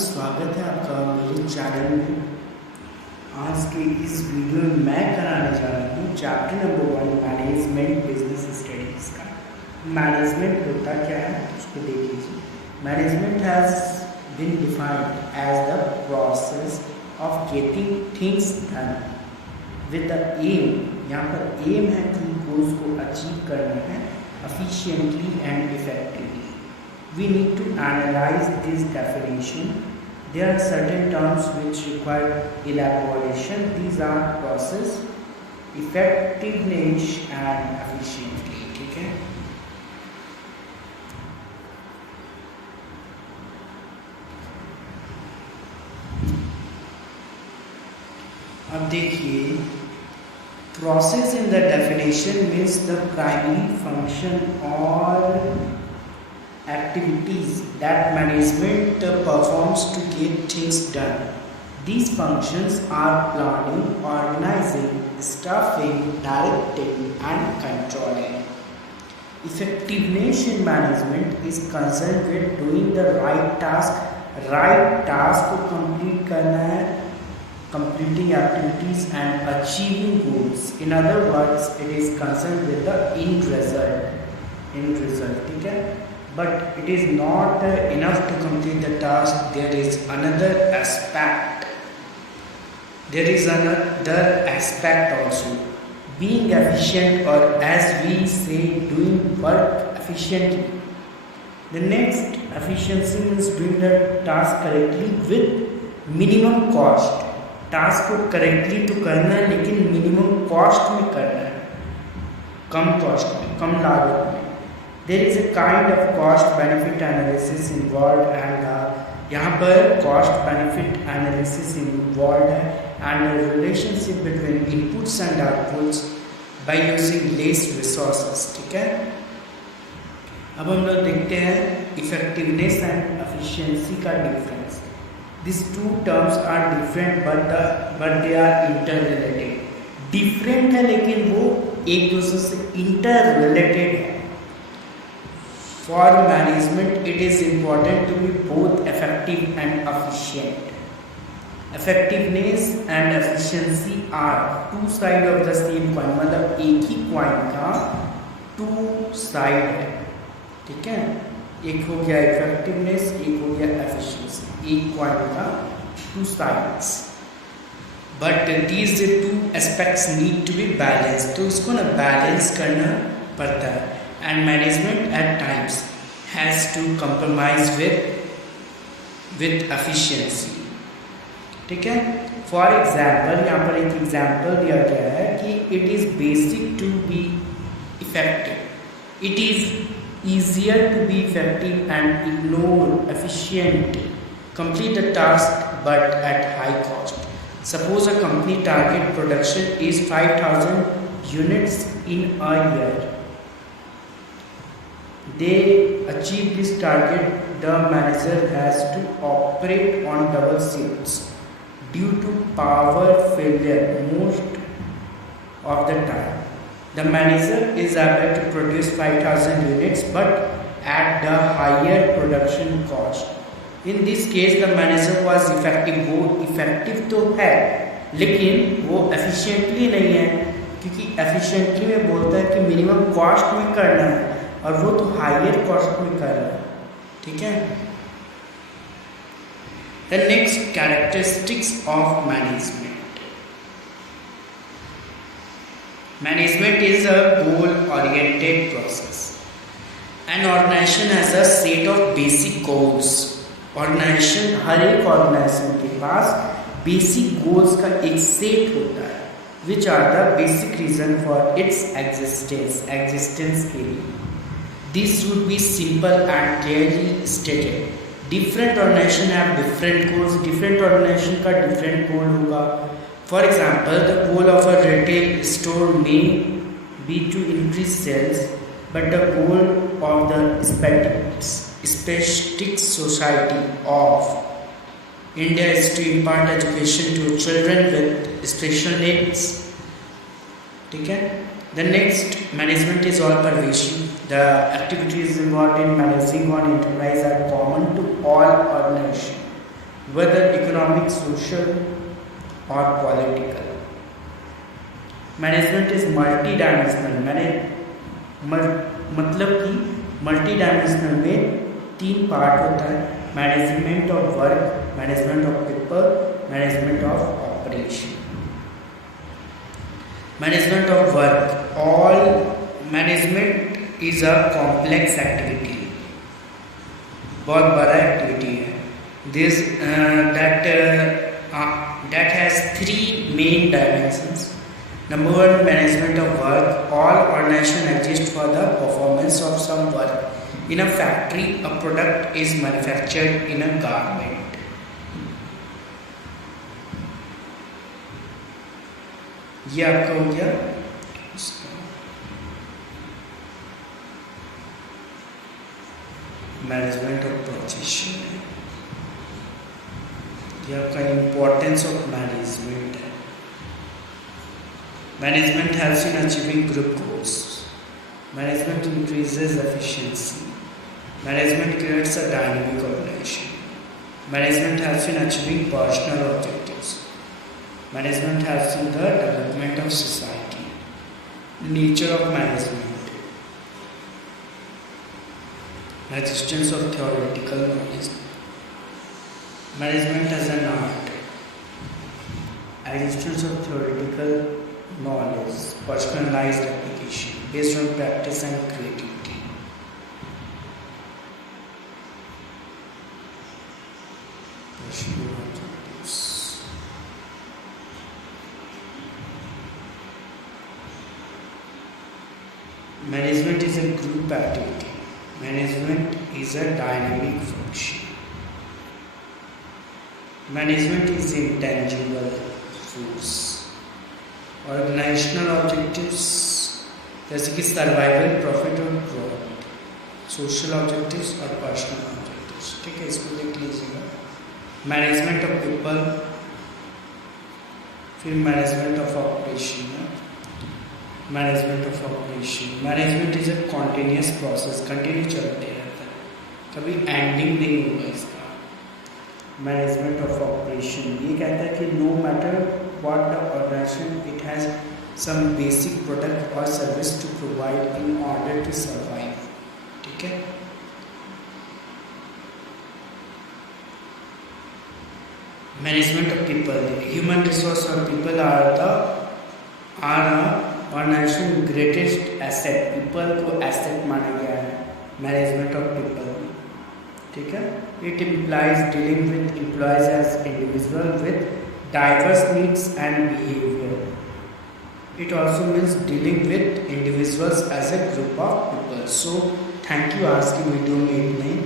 स्वागत है आपका मेरे चैनल में। आज के इस वीडियो में मैं कराने जा रहा हूँ chapter number 1 management business studies का। मैनेजमेंट होता क्या है उसको देख लीजिए। Management has been defined as the process of getting things done with the aim. यहाँ पर एम है कि गोल्स को अचीव करना है efficiently and effectively. We need to analyze this definition. There are certain terms which require elaboration. These are process, effectiveness and efficiently. ठीक है। अब देखिए, process in the definition means the primary function or activities that management performs to get things done. These functions are planning, organizing, staffing, directing and controlling. Effectiveness in management is concerned with doing the right task को complete करना है, completing activities and achieving goals. In other words, it is concerned with the end result. ठीक है। But it is not enough to complete the task. There is another aspect. There is another aspect also. Being efficient, or as we say, doing work efficiently. The next, efficiency means doing the task correctly with minimum cost. Task को करेक्टली तो करना है लेकिन minimum cost में करना है, कम कॉस्ट में, कम लागत में। There is a kind of cost benefit analysis involve and यहाँ पर कॉस्ट बेनिफिट एनालिसिस इन्वॉल्व है and relationship between inputs and outputs by using less resources. ठीक है। अब हम लोग देखते हैं इफेक्टिवनेस एंड एफिशिएंसी का difference. These two terms are different but they are interrelated. Different है लेकिन वो एक दूसरे से interrelated है। For management, it is important to be both effective and efficient. Effectiveness and efficiency are two sides of the same coin. मतलब एक ही coin का two side है। ठीक है। एक हो गया इफेक्टिवनेस, एक हो गया एफिशिएंसी। एक कॉइन का two sides, but these two aspects need to be balance. तो इसको ना बैलेंस करना पड़ता है and management at times has to compromise with efficiency. ठीक है। फॉर एग्जाम्पल, यहाँ पर एक एग्जाम्पल दिया गया है कि it is basic to be effective. It is easier to be effective and ignore efficient, complete the task but at high cost. Suppose a company target production is 5,000 units in a year. They achieve this target, the manager has to operate on double shifts due to power failure most of the time. The manager is able to produce 5,000 units but at the higher production cost. In this case, the manager was effective. वो effective तो है लेकिन वो efficiently नहीं है, क्योंकि efficiently में बोलता है कि minimum cost में करना है और वो तो higher cost में कर रहा है। ठीक है। The next characteristics of management. Management is a goal-oriented process. An organization has a set of basic goals. Organization, हर एक organization के पास basic goals का एक set होता है, which are the basic reason for its existence के लिए। This should be simple and clearly stated. Different organization have different goals. Different organization का different goal होगा। For example, the goal of a retail store may be to increase sales, but the goal of the specific society of India is to impart education to children with special needs. ठीक है। The next, management is all pervasive. The activities involved in managing one enterprise are common to all organizations. whether economic, social or political. Management is multi dimensional. मतलब कि multi dimensional में 3 पार्ट होता है: management of work, management of people, management of operation. Management of work, all management is a complex activity, बहुत बड़ा एक्टिविटी है। This that has 3 main dimensions. Number 1, management of work. All organization exist for the performance of some work. In a factory, a product is manufactured in a garment. ये आपका हो गया management of profession. ये आपका importance of management है। Management helps in achieving group goals. Management increases efficiency. Management creates a dynamic organisation. Management helps in achieving personal objectives. Management helps in the development of society. Nature of management, existence of theoretical knowledge. Management as an art. Existence of theoretical knowledge, personalized application based on practice and creativity. Management is a group activity. Management is a dynamic function. Management is intangible force. Organizational objectives जैसे कि survival, profit और growth, social objectives और personal objectives. ठीक है, इसको देख लीजिएगा। Management of people, फिर management of operation. Management of operation, management is a continuous process, continue चलते रहता है, कभी एंडिंग नहीं होगा इसका। मैनेजमेंट ऑफ ऑपरेशन ये कहता है कि no matter what the organisation, it has some basic product और service to provide in order to survive. ठीक है। Management of people, human resource और people are organisation greatest asset. People को asset माना गया है मैनेजमेंट ऑफ पीपल। ठीक है। It implies dealing with employees as individual with diverse needs and behaviour. It also means dealing with individuals as a group of people. So thank you, आज की वीडियो में इतना ही।